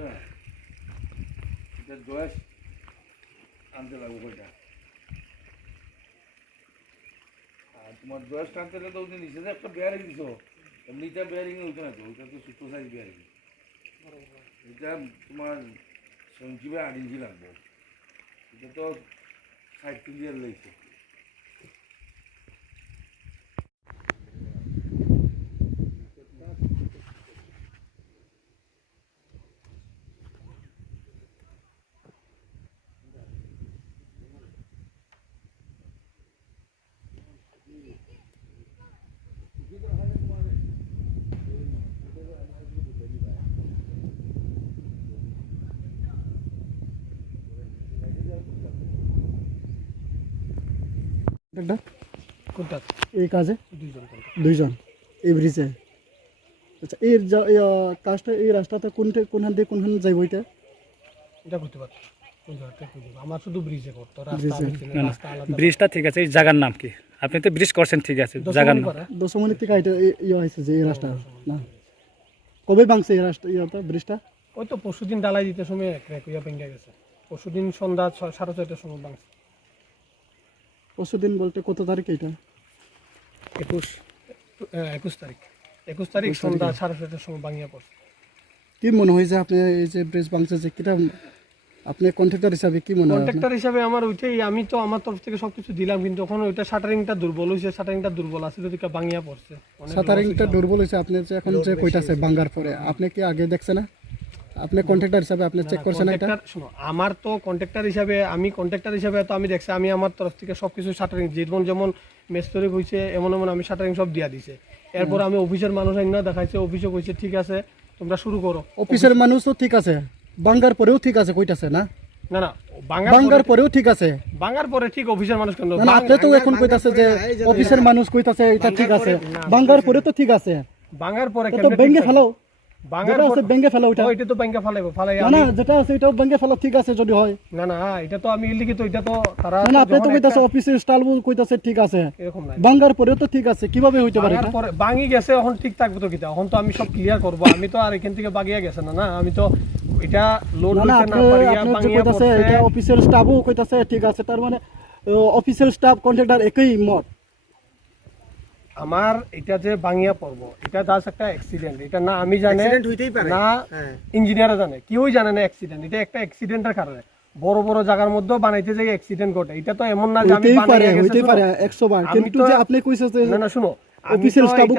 বুঝছো না এটা জয়েস আনতে লাগবো কয়টা আর তোমার জয়েস টানতে গেলে তো ওই নিচে যে একটা বেয়ারিং দিছো এমনিটা বেয়ারিং ওইটা না তো ওইটা তো ছোটো সাইজ বেয়ারিং এটা তোমার 7 ইঞ্চি 8 ইঞ্চি লাগবে এটা তো সাইড ক্লিয়ার লেগেছে একটা কোনটা এই কাজে দুইজন দুইজন এই ব্রিজে আচ্ছা এর কাজটা এই রাস্তাটা কোনখান দিয়ে কোনখান যাইব এটা এটা করতে পারতো কোন জায়গাটা খুঁজে আমার শুধু ব্রিজে করতো রাস্তা আমি চিনি না, রাস্তা আলাদা ব্রিজটা ঠিক আছে, এই জায়গার নাম কি? আপনি তো ব্রিজ করছেন, ঠিক আছে, জায়গার নাম দশমণি থেকে এটা হয়েছে যে এই রাস্তা না কবে ভাঙছে এই রাস্তা ব্রিজটা ওই তো পরশুদিন ডালাই দিতে সময় ক্র্যাক হইয়া ভেঙে গেছে পরশুদিন সন্ধ্যা 6:30টার সময় ভাঙছে পরশুদিন বলতে কত তারিখ এটা 21 তারিখ 21 তারিখ সন্ধ্যা 6:30টার সময় ভাঙিয়া পড়ছে কি মনে হয় যে আপনি এই যে ব্রিজ ভাঙছে যে কিটা আপনি কন্ট্রাক্টর হিসাবে কি মনে হয় কন্ট্রাক্টর হিসাবে আমার ওইটাই আমি তো আমার তরফ থেকে সবকিছু দিলাম কিন্তু ওখানে ওইটা শাটারিংটা দুর্বল হয়েছে শাটারিংটা দুর্বল আছে যদি ভাঙিয়া পড়ছে সাতারিংটা দুর্বল হয়েছে আপনি যে এখন যে কইতাছে ভাঙার পরে আপনি কি আগে দেখছেন না আপনি কন্ট্রাক্টর হিসাবে আপনি চেক করছেন না এটা শুনো আমার তো কন্ট্রাক্টর হিসাবে তো আমি দেখছি আমি আমার তরফ থেকে সবকিছু শাটারিং যেমন মেস্তরি হইছে এমন আমি শাটারিং সব দিয়া দিছে এরপর আমি অফিসের মানুষ আইনা দেখাইছে অফিসও কইছে ঠিক আছে তোমরা শুরু করো অফিসের মানুষ তো ঠিক আছে ভাঙার পরেও ঠিক আছে কইতাছে না না না ভাঙার পরেও ঠিক আছে ভাঙার পরে ঠিক অফিসের মানুষ কেন না আপনি তো এখন কইতাছে যে অফিসের মানুষ কইতাছে এটা ঠিক আছে ভাঙার পরে তো ঠিক আছে ভাঙার পরে তো ভেঙে ফেলো ভাঙার যেটা আছে ভেঙে ফেলো ওটা ওইটা তো ভেঙে ফেলাইবো না না যেটা আছে এটাও ভেঙে ফেলো ঠিক আছে যদি হয় না না এটা তো আমি লিখিত এটা তো তারা না আপনি তো কইতাছে অফিসের স্টাফ কইতাছে ঠিক আছে এরকম না ভাঙার পরেও তো ঠিক আছে কিভাবে হইতে পারে এটা পরে ভাঙি গেছে এখন ঠিক থাকবে তো কিটা এখন তো আমি সব ক্লিয়ার করব আমি তো আর এখান থেকে বাগিয়া গেছে না আমি তো এটা লোড না লইতে না পারিয়া আপনি যে ভাঙিয়া কইতাছে পড়ছে এটা অফিসের স্টাফও কইতাছে ঠিক আছে তার মানে অফিসের স্টাফ কন্ট্রাক্টর একই মত আমার এটা যে ভাঙিয়া পড়বো এটা জাস্ট একটা অ্যাক্সিডেন্ট এটা না আমি জানি না ইঞ্জিনিয়াররা জানে কেউই জানে না অ্যাক্সিডেন্ট এটা একটা অ্যাক্সিডেন্টের কারণে বড় বড় জায়গার মধ্যে বানাইতে যে অ্যাক্সিডেন্ট ঘটে এটা তো এমন না যে আমি হইতেই বানাইয়া গেছি পারে 100 বার কিন্তু যে আপনি কইছেন না না শুনো অফিসের স্টাফও